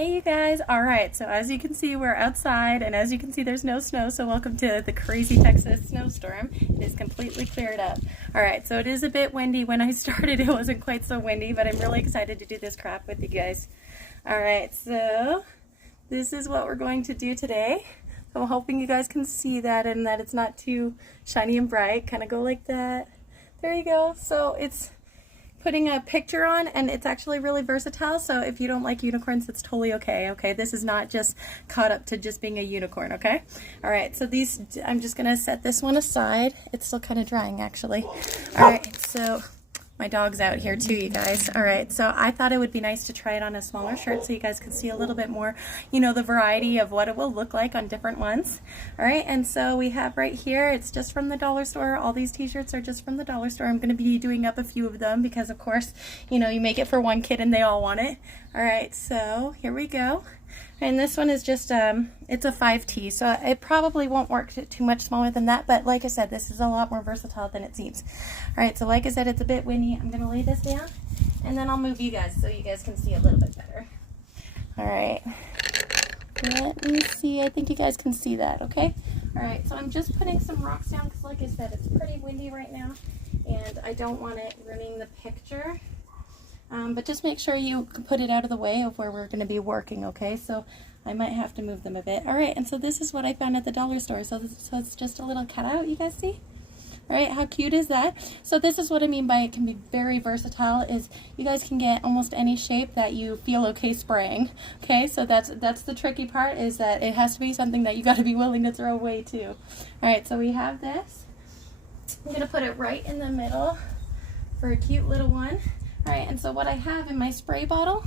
Hey you guys, alright, so as you can see we're outside and as you can see there's no snow, so welcome to the crazy Texas snowstorm. It is completely cleared up. Alright, so it is a bit windy. When I started it wasn't quite so windy, but I'm really excited to do this crap with you guys. Alright, so this is what we're going to do today. So I'm hoping you guys can see that and that it's not too shiny and bright. Kind of go like that. There you go. So it's putting a picture on, and it's actually really versatile, so if you don't like unicorns, it's totally okay. Okay, this is not just caught up to just being a unicorn. Okay, all right, so these, I'm just gonna set this one aside. It's still kind of drying actually. All right, so my dog's out here too, you guys. All right, so I thought it would be nice to try it on a smaller shirt so you guys can see a little bit more, you know, the variety of what it will look like on different ones. All right, and so we have right here, it's just from the dollar store. All these t-shirts are just from the dollar store. I'm going to be doing up a few of them because of course, you know, you make it for one kid and they all want it. All right, so here we go. And this one is just, it's a 5T, so it probably won't work too much smaller than that, but like I said, this is a lot more versatile than it seems. Alright, so like I said, it's a bit windy. I'm going to lay this down, and then I'll move you guys so you guys can see a little bit better. Alright, let me see. I think you guys can see that, okay? Alright, so I'm just putting some rocks down because like I said, it's pretty windy right now, and I don't want it ruining the picture. But just make sure you put it out of the way of where we're going to be working, okay? So I might have to move them a bit. Alright, and so this is what I found at the dollar store. So it's just a little cutout, you guys see? Alright, how cute is that? So this is what I mean by it can be very versatile, is you guys can get almost any shape that you feel okay spraying. Okay, so that's the tricky part, is that it has to be something that you got to be willing to throw away too. Alright, so we have this. I'm going to put it right in the middle for a cute little one. Alright, and so what I have in my spray bottle,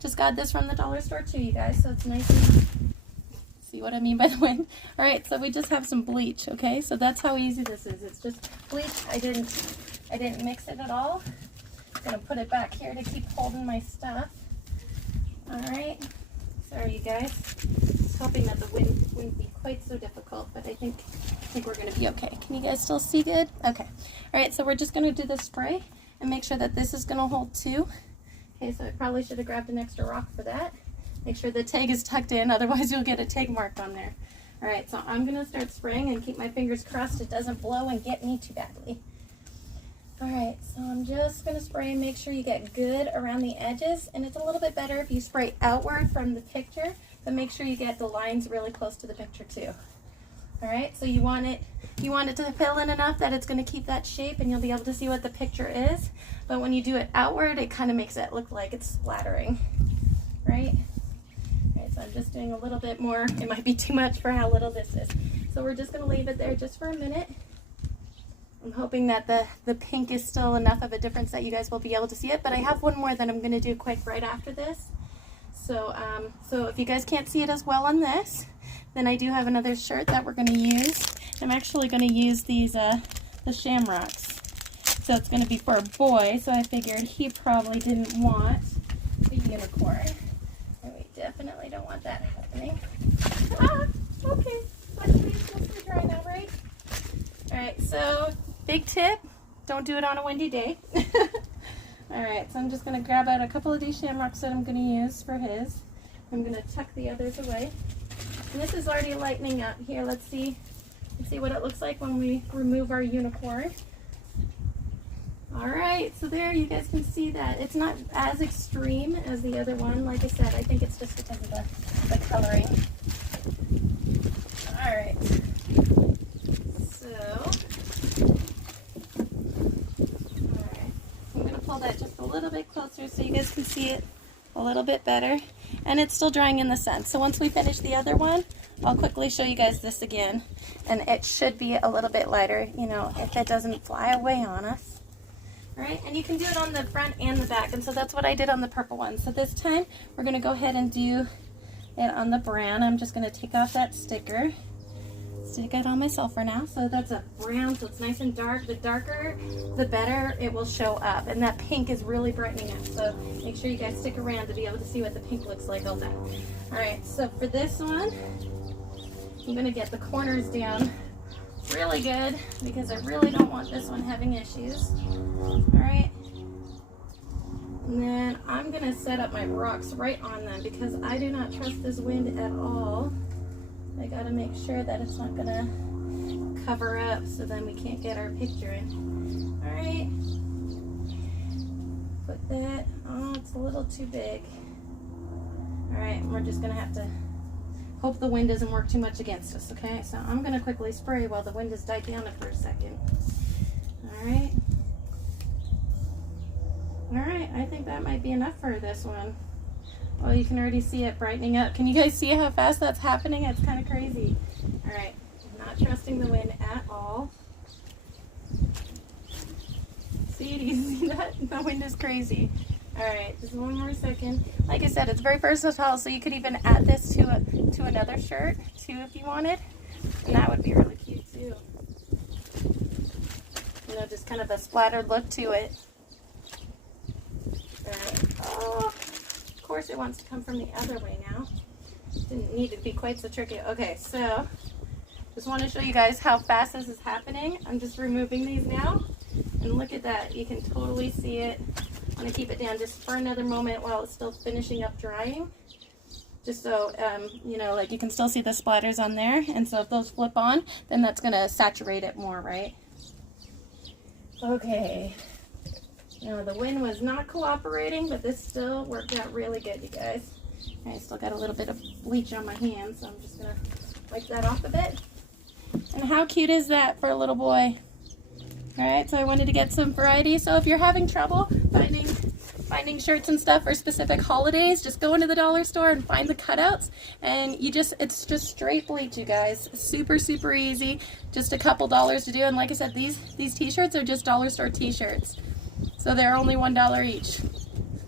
just got this from the dollar store too, you guys, so it's nice and, see what I mean by the wind. Alright, so we just have some bleach, okay, so that's how easy this is. It's just bleach. I didn't mix it at all. I'm going to put it back here to keep holding my stuff. Alright, sorry you guys, just hoping that the wind wouldn't be quite so difficult, but I think we're going to be okay. Can you guys still see good? Okay, alright, so we're just going to do the spray and make sure that this is going to hold too. Okay, so I probably should have grabbed an extra rock for that. Make sure the tag is tucked in, otherwise you'll get a tag mark on there. Alright, so I'm going to start spraying and keep my fingers crossed it doesn't blow and get me too badly. Alright, so I'm just going to spray and make sure you get good around the edges, and it's a little bit better if you spray outward from the picture, but make sure you get the lines really close to the picture too. Alright, so you want it to fill in enough that it's going to keep that shape and you'll be able to see what the picture is. But when you do it outward, it kind of makes it look like it's splattering. Right? Alright, so I'm just doing a little bit more. It might be too much for how little this is. So we're just going to leave it there just for a minute. I'm hoping that the pink is still enough of a difference that you guys will be able to see it. But I have one more that I'm going to do quick right after this. So, so if you guys can't see it as well on this, then I do have another shirt that we're going to use. I'm actually going to use these, the shamrocks. So it's going to be for a boy, so I figured he probably didn't want the unicorn. And we definitely don't want that happening. Ah, okay. It's supposed to be dry now, right? Alright, so big tip, don't do it on a windy day. Alright, so I'm just going to grab out a couple of these shamrocks that I'm going to use for his. I'm going to tuck the others away. And this is already lightening up here. Let's see what it looks like when we remove our unicorn. Alright, so there you guys can see that. It's not as extreme as the other one. Like I said, I think it's just because of the coloring. Alright. So, alright. I'm going to pull that just a little bit closer so you guys can see it a little bit better. And it's still drying in the sun. So once we finish the other one, I'll quickly show you guys this again. And it should be a little bit lighter, you know, if it doesn't fly away on us. Alright, and you can do it on the front and the back. And so that's what I did on the purple one. So this time, we're going to go ahead and do it on the brown. I'm just going to take off that sticker. Stick it on myself for now. So that's a brown, so it's nice and dark. The darker, the better it will show up. And that pink is really brightening up. So make sure you guys stick around to be able to see what the pink looks like all done. Alright, so for this one, I'm going to get the corners down really good because I really don't want this one having issues. Alright. And then I'm gonna set up my rocks right on them because I do not trust this wind at all. I gotta make sure that it's not gonna cover up so then we can't get our picture in. All right, put that, oh, it's a little too big. All right, we're just gonna have to hope the wind doesn't work too much against us, okay? So I'm gonna quickly spray while the wind has died down for a second. All right. All right, I think that might be enough for this one. Well, you can already see it brightening up. Can you guys see how fast that's happening? It's kind of crazy. All right, I'm not trusting the wind at all. See, do you see that? The wind is crazy. All right, just one more second. Like I said, it's very versatile, so you could even add this to another shirt too if you wanted, and that would be really cute too. You know, just kind of a splattered look to it. All right. Oh, of course it wants to come from the other way now. Didn't need to be quite so tricky. Okay, so just want to show you guys how fast this is happening. I'm just removing these now, and look at that. You can totally see it. I'm going to keep it down just for another moment while it's still finishing up drying. Just so, you know, like you can still see the splatters on there. And so if those flip on, then that's going to saturate it more, right? Okay. Now the wind was not cooperating, but this still worked out really good, you guys. I still got a little bit of bleach on my hands, so I'm just going to wipe that off a bit. And how cute is that for a little boy? Alright, so I wanted to get some variety. So if you're having trouble finding shirts and stuff for specific holidays, just go into the dollar store and find the cutouts, and it's just straight bleach, you guys. Super, super easy. Just a couple dollars to do, and like I said, these t-shirts are just dollar store t-shirts. So they're only $1 each.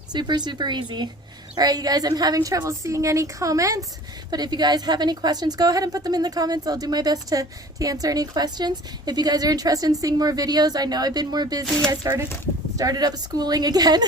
Super, super easy. Alright, you guys, I'm having trouble seeing any comments, but if you guys have any questions, go ahead and put them in the comments. I'll do my best to answer any questions. If you guys are interested in seeing more videos, I know I've been more busy. I started up schooling again,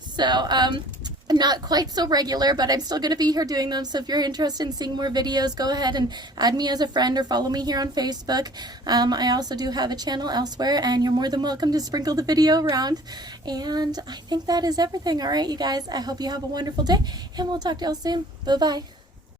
so I'm not quite so regular, but I'm still going to be here doing them. So if you're interested in seeing more videos, go ahead and add me as a friend or follow me here on Facebook. I also do have a channel elsewhere, and you're more than welcome to sprinkle the video around. And I think that is everything. All right, you guys, I hope you have a wonderful day, and we'll talk to y'all soon. Bye-bye.